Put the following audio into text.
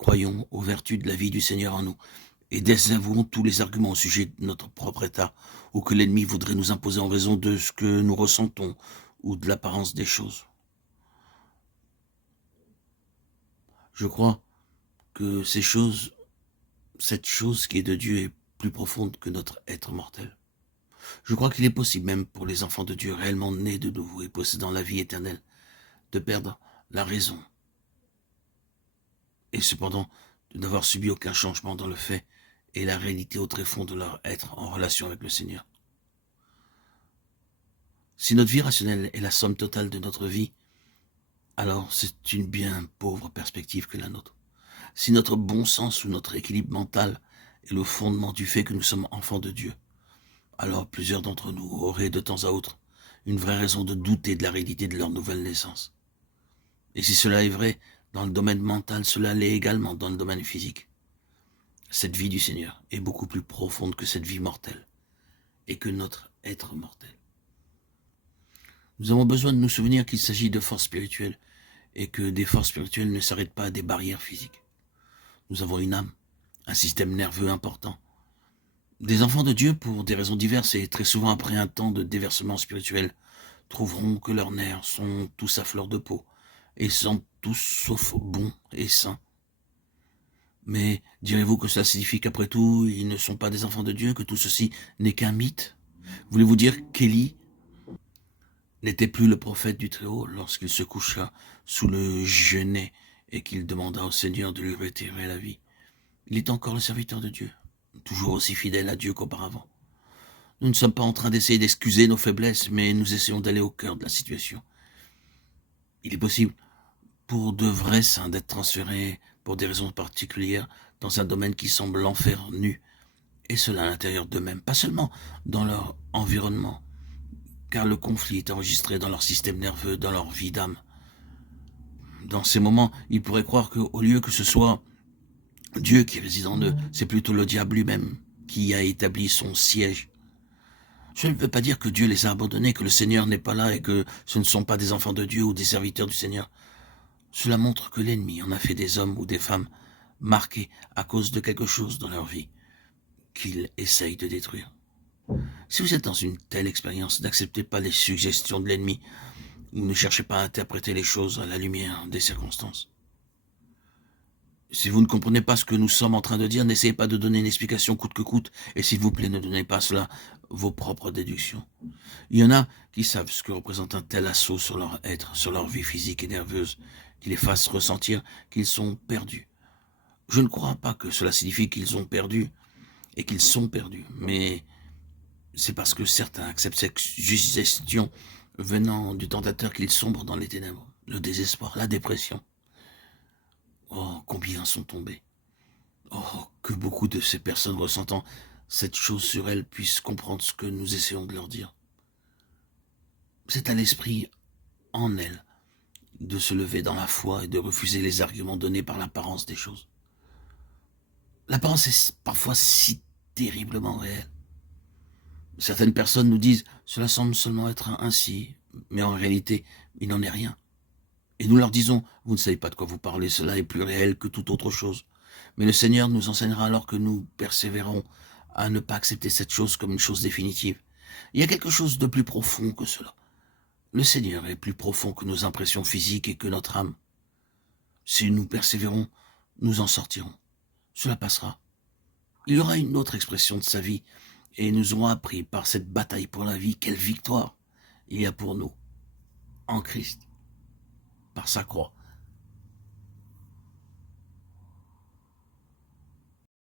croyons aux vertus de la vie du Seigneur en nous et désavouons tous les arguments au sujet de notre propre état ou que l'ennemi voudrait nous imposer en raison de ce que nous ressentons ou de l'apparence des choses. Je crois que cette chose qui est de Dieu est plus profonde que notre être mortel. Je crois qu'il est possible, même pour les enfants de Dieu réellement nés de nouveau et possédant la vie éternelle, de perdre la raison et cependant de n'avoir subi aucun changement dans le fait et la réalité au tréfonds de leur être en relation avec le Seigneur. Si notre vie rationnelle est la somme totale de notre vie, alors c'est une bien pauvre perspective que la nôtre. Si notre bon sens ou notre équilibre mental est le fondement du fait que nous sommes enfants de Dieu, alors plusieurs d'entre nous auraient de temps à autre une vraie raison de douter de la réalité de leur nouvelle naissance. Et si cela est vrai dans le domaine mental, cela l'est également dans le domaine physique. Cette vie du Seigneur est beaucoup plus profonde que cette vie mortelle et que notre être mortel. Nous avons besoin de nous souvenir qu'il s'agit de forces spirituelles et que des forces spirituelles ne s'arrêtent pas à des barrières physiques. Nous avons une âme, un système nerveux important. Des enfants de Dieu, pour des raisons diverses et très souvent après un temps de déversement spirituel, trouveront que leurs nerfs sont tous à fleur de peau et sont tous sauf bons et sains. Mais direz-vous que cela signifie qu'après tout, ils ne sont pas des enfants de Dieu, que tout ceci n'est qu'un mythe? Voulez-vous dire qu'Élie n'était plus le prophète du Très-Haut lorsqu'il se coucha sous le genêt et qu'il demanda au Seigneur de lui retirer la vie? Il est encore le serviteur de Dieu, toujours aussi fidèle à Dieu qu'auparavant. Nous ne sommes pas en train d'essayer d'excuser nos faiblesses, mais nous essayons d'aller au cœur de la situation. Il est possible pour de vrais saints d'être transférés pour des raisons particulières dans un domaine qui semble l'enfer nu, et cela à l'intérieur d'eux-mêmes, pas seulement dans leur environnement, car le conflit est enregistré dans leur système nerveux, dans leur vie d'âme. Dans ces moments, ils pourraient croire qu'au lieu que ce soit Dieu qui réside en eux, c'est plutôt le diable lui-même qui a établi son siège. Je ne veux pas dire que Dieu les a abandonnés, que le Seigneur n'est pas là et que ce ne sont pas des enfants de Dieu ou des serviteurs du Seigneur. Cela montre que l'ennemi en a fait des hommes ou des femmes marqués à cause de quelque chose dans leur vie qu'il essaye de détruire. Si vous êtes dans une telle expérience, n'acceptez pas les suggestions de l'ennemi ou ne cherchez pas à interpréter les choses à la lumière des circonstances. Si vous ne comprenez pas ce que nous sommes en train de dire, n'essayez pas de donner une explication coûte que coûte, et s'il vous plaît, ne donnez pas cela vos propres déductions. Il y en a qui savent ce que représente un tel assaut sur leur être, sur leur vie physique et nerveuse, qui les fasse ressentir qu'ils sont perdus. Je ne crois pas que cela signifie qu'ils ont perdu et qu'ils sont perdus, mais c'est parce que certains acceptent cette suggestion venant du tentateur qu'ils sombrent dans les ténèbres, le désespoir, la dépression. Oh, combien sont tombés. Oh, que beaucoup de ces personnes ressentant cette chose sur elles puissent comprendre ce que nous essayons de leur dire. C'est à l'esprit en elles de se lever dans la foi et de refuser les arguments donnés par l'apparence des choses. L'apparence est parfois si terriblement réelle. Certaines personnes nous disent « cela semble seulement être ainsi », mais en réalité, il n'en est rien. Et nous leur disons « vous ne savez pas de quoi vous parlez, cela est plus réel que toute autre chose ». Mais le Seigneur nous enseignera alors que nous persévérons à ne pas accepter cette chose comme une chose définitive. Il y a quelque chose de plus profond que cela. Le Seigneur est plus profond que nos impressions physiques et que notre âme. Si nous persévérons, nous en sortirons. Cela passera. Il y aura une autre expression de sa vie, et nous aurons appris par cette bataille pour la vie quelle victoire il y a pour nous, en Christ, par sa croix.